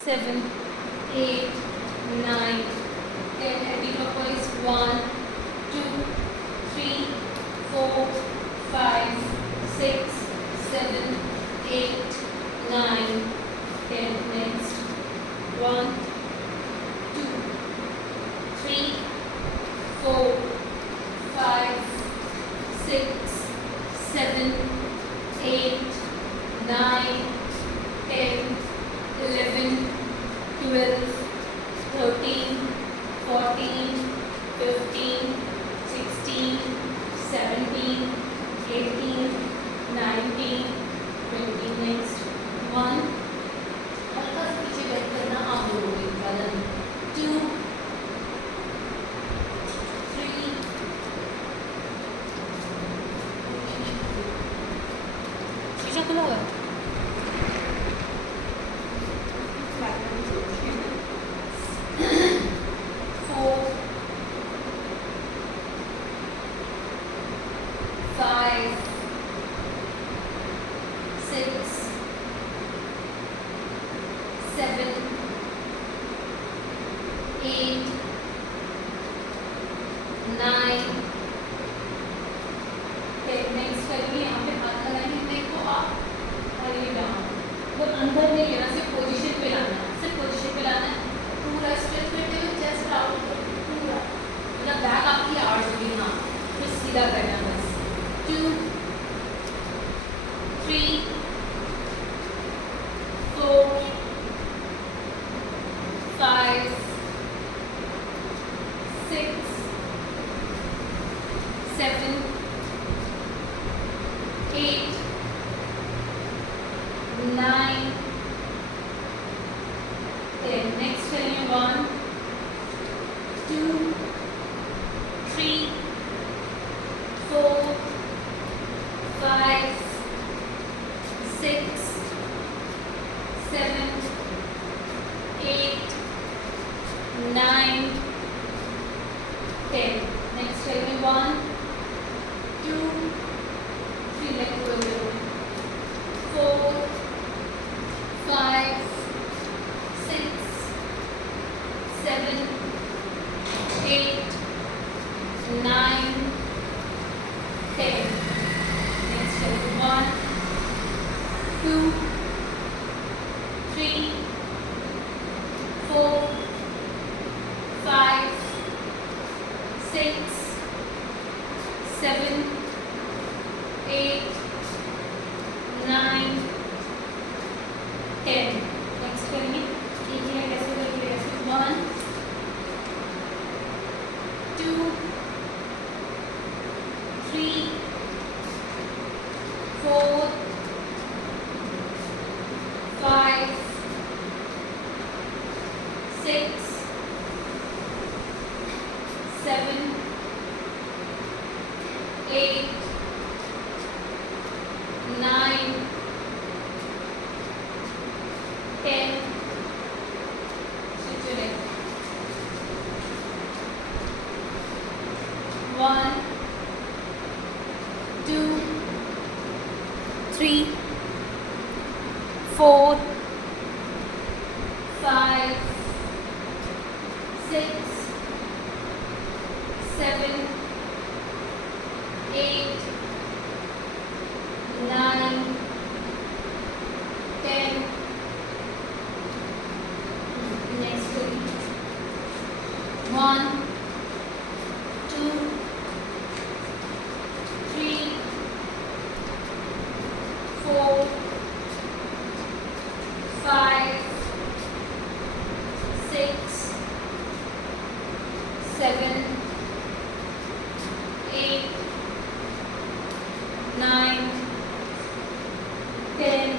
7, 8, 9, 10. Anti-clockwise 1, 2, 3, 4, 5, 6, 7, 8, 9, 10. Next 1, 2, 3, 4, 5, 6, 7, 8, 9, 10, 11, 12, 13, 14, 15, 16, 17, 18, 19, 20. Next 1. हल्का सा पीछे बैठ करना आप बोलोगे कलन 2, 3, शीशा खुला हुआ है 4, 5, 6, 7, 8, 9, 10. नेक्स्ट करिए यहाँ पे हाथ लगाएंगे देखो आप और ये डाउन वो अंदर नहीं लेना सिर्फ पोजीशन पे लाना है सिर्फ पोजीशन पे लाना है पूरा स्ट्रेच करते हुए चेस्ट आउट पूरा मतलब बैक आपकी आउट होगी हाँ फिर सीधा करना बस 2, 3, 4, 5, 6, 7, 8, 9, 10. Next करिए 1, 2, 3, 4, 5, 6, 7, 8, 9, 10. Next करिए 1, 2, 3, let go of your 4, 5, 6, 7, 8, 9, 10. Next करिए 1, 2, 3, 4, 5, 6, 7, 8, 9, 10. Next करेंगे देखिए कैसे करेंगे ऐसे 1, 2, 3, 4, 5, 6, 7, 8, 9, 10. Switch your leg. 1, 2, 3, 4, 5, 6, 7, 8, 9, 10. Next one. 1, 2, 3, 4, 5, 6, 7, 8, 9, 10,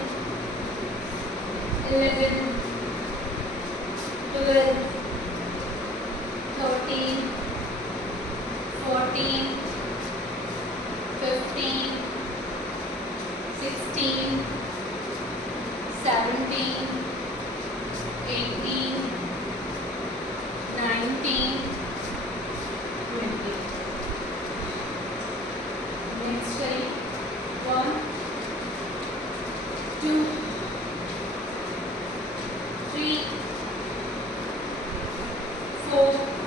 11, 12, 13, 14, 15, 16, 17, 18, 19, 20. Next करिए 1, 2, 3, को